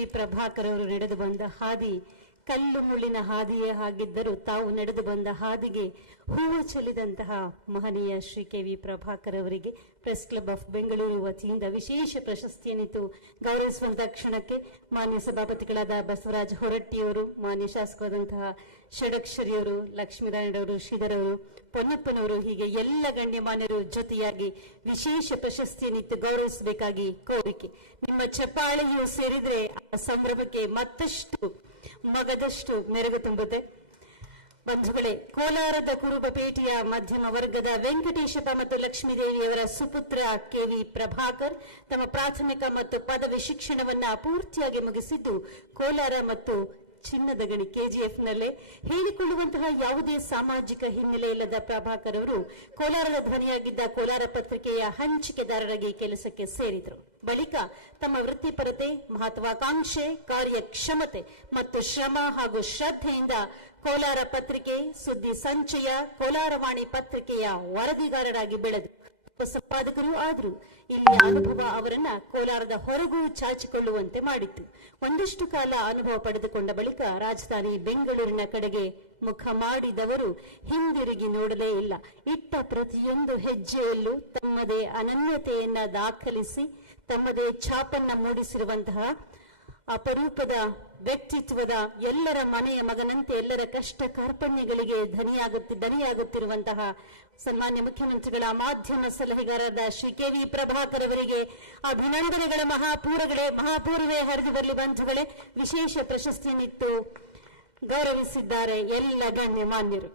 V Prabhakar ಅವರು ನಡೆದು ಬಂದ ಹಾದಿ ಕಲ್ಲು ಮುಳ್ಳಿನ ಹಾದಿಯೇ ಆಗಿದ್ದರೂ ತಾವು ನಡೆದು ಬಂದ ಹಾದಿಗೆ ಹೂವು ಚೆಲ್ಲಿದಂತಹ ಮಹನೀಯ ಶ್ರೀ ಕೆ.ವಿ. ಪ್ರಭಾಕರ್ ಅವರಿಗೆ ಪ್ರೆಸ್ ಕ್ಲಬ್ ಆಫ್ ಬೆಂಗಳೂರು ವತಿಯಿಂದ ವಿಶೇಷ ಪ್ರಶಸ್ತಿಯನ್ನಿತ್ತು ಗೌರವಿಸುವಂತಹ ಕ್ಷಣಕ್ಕೆ ಮಾನ್ಯ ಸಭಾಪತಿಗಳಾದ ಬಸವರಾಜ ಹೊರಟ್ಟಿಯವರು, ಮಾನ್ಯ ಶಾಸಕರಾದಂತಹ ಷಡಕ್ಷರಿಯವರು, ಲಕ್ಷ್ಮೀನಾರಾಯಣವರು, ಶ್ರೀಧರ್ ಅವರು, ಪೊನ್ನಪ್ಪನವರು, ಹೀಗೆ ಎಲ್ಲ ಗಣ್ಯಮಾನ್ಯರು ಜೊತೆಯಾಗಿ ವಿಶೇಷ ಪ್ರಶಸ್ತಿಯನ್ನಿತ್ತು ಗೌರವಿಸಬೇಕಾಗಿ ಕೋರಿಕೆ. ನಿಮ್ಮ ಚಪ್ಪಾಳೆಯು ಸೇರಿದ್ರೆ ಆ ಸಂಭ್ರಮಕ್ಕೆ ಮತ್ತಷ್ಟು ಮಗದಷ್ಟು ಮೆರುಗು ತುಂಬುತ್ತೆ. ಬಂಧುಗಳೇ, ಕೋಲಾರದ ಕುರುಬಪೇಟೆಯ ಮಧ್ಯಮ ವರ್ಗದ ವೆಂಕಟೇಶಪ್ಪ ಮತ್ತು ಲಕ್ಷ್ಮೀದೇವಿಯವರ ಸುಪುತ್ರ ಕೆ.ವಿ. ಪ್ರಭಾಕರ್ ತಮ್ಮ ಪ್ರಾಥಮಿಕ ಮತ್ತು ಪದವಿ ಶಿಕ್ಷಣವನ್ನ ಪೂರ್ತಿಯಾಗಿ ಮುಗಿಸಿದ್ದು ಕೋಲಾರ ಮತ್ತು ಚಿನ್ನದ ಗಣಿ ಕೆಜಿಎಫ್ನಲ್ಲೇ. ಹೇಳಿಕೊಳ್ಳುವಂತಹ ಯಾವುದೇ ಸಾಮಾಜಿಕ ಹಿನ್ನೆಲೆ ಇಲ್ಲದ ಪ್ರಭಾಕರ್ ಅವರು ಕೋಲಾರದ ಧ್ವನಿಯಾಗಿದ್ದ ಕೋಲಾರ ಪತ್ರಿಕೆಯ ಹಂಚಿಕೆದಾರರಾಗಿ ಕೆಲಸಕ್ಕೆ ಸೇರಿದರು. ಬಳಿಕ ತಮ್ಮ ವೃತ್ತಿಪರತೆ, ಮಹತ್ವಾಕಾಂಕ್ಷೆ, ಕಾರ್ಯಕ್ಷಮತೆ ಮತ್ತು ಶ್ರಮ ಹಾಗೂ ಶ್ರದ್ಧೆಯಿಂದ ಕೋಲಾರ ಪತ್ರಿಕೆ, ಸುದ್ದಿ ಸಂಚಯ, ಕೋಲಾರವಾಣಿ ಪತ್ರಿಕೆಯ ವರದಿಗಾರರಾಗಿ ಬೆಳೆದು ಸಂಪಾದಕರು ಆದರು. ಇಲ್ಲಿ ಅನುಭವ ಅವರನ್ನ ಕೋಲಾರದ ಹೊರಗೂ ಚಾಚಿಕೊಳ್ಳುವಂತೆ ಮಾಡಿತ್ತು. ಒಂದಷ್ಟು ಕಾಲ ಅನುಭವ ಪಡೆದುಕೊಂಡ ಬಳಿಕ ರಾಜಧಾನಿ ಬೆಂಗಳೂರಿನ ಕಡೆಗೆ ಮುಖ ಮಾಡಿದವರು ಹಿಂದಿರುಗಿ ನೋಡಲೇ ಇಲ್ಲ. ಇಟ್ಟ ಪ್ರತಿಯೊಂದು ಹೆಜ್ಜೆಯಲ್ಲೂ ತಮ್ಮದೇ ಅನನ್ಯತೆಯನ್ನ ದಾಖಲಿಸಿ ತಮ್ಮದೇ ಛಾಪನ್ನ ಮೂಡಿಸಿರುವಂತಹ ಅಪರೂಪದ ವ್ಯಕ್ತಿತ್ವದ, ಎಲ್ಲರ ಮನೆಯ ಮಗನಂತೆ ಎಲ್ಲರ ಕಷ್ಟ ಕಾರ್ಪಣ್ಯಗಳಿಗೆ ಧನಿಯಾಗುತ್ತಿರುವಂತಹ ಸನ್ಮಾನ್ಯ ಮುಖ್ಯಮಂತ್ರಿಗಳ ಮಾಧ್ಯಮ ಸಲಹೆಗಾರರಾದ ಶ್ರೀ ಕೆ.ವಿ. ಪ್ರಭಾಕರ್ ಅವರಿಗೆ ಅಭಿನಂದನೆಗಳ ಮಹಾಪೂರ್ವೇ ಹರಿದು ಬರಲಿ. ಬಂಧುಗಳೇ, ವಿಶೇಷ ಪ್ರಶಸ್ತಿಯನ್ನಿತ್ತು ಗೌರವಿಸಿದ್ದಾರೆ ಎಲ್ಲ ಗಣ್ಯಮಾನ್ಯರು.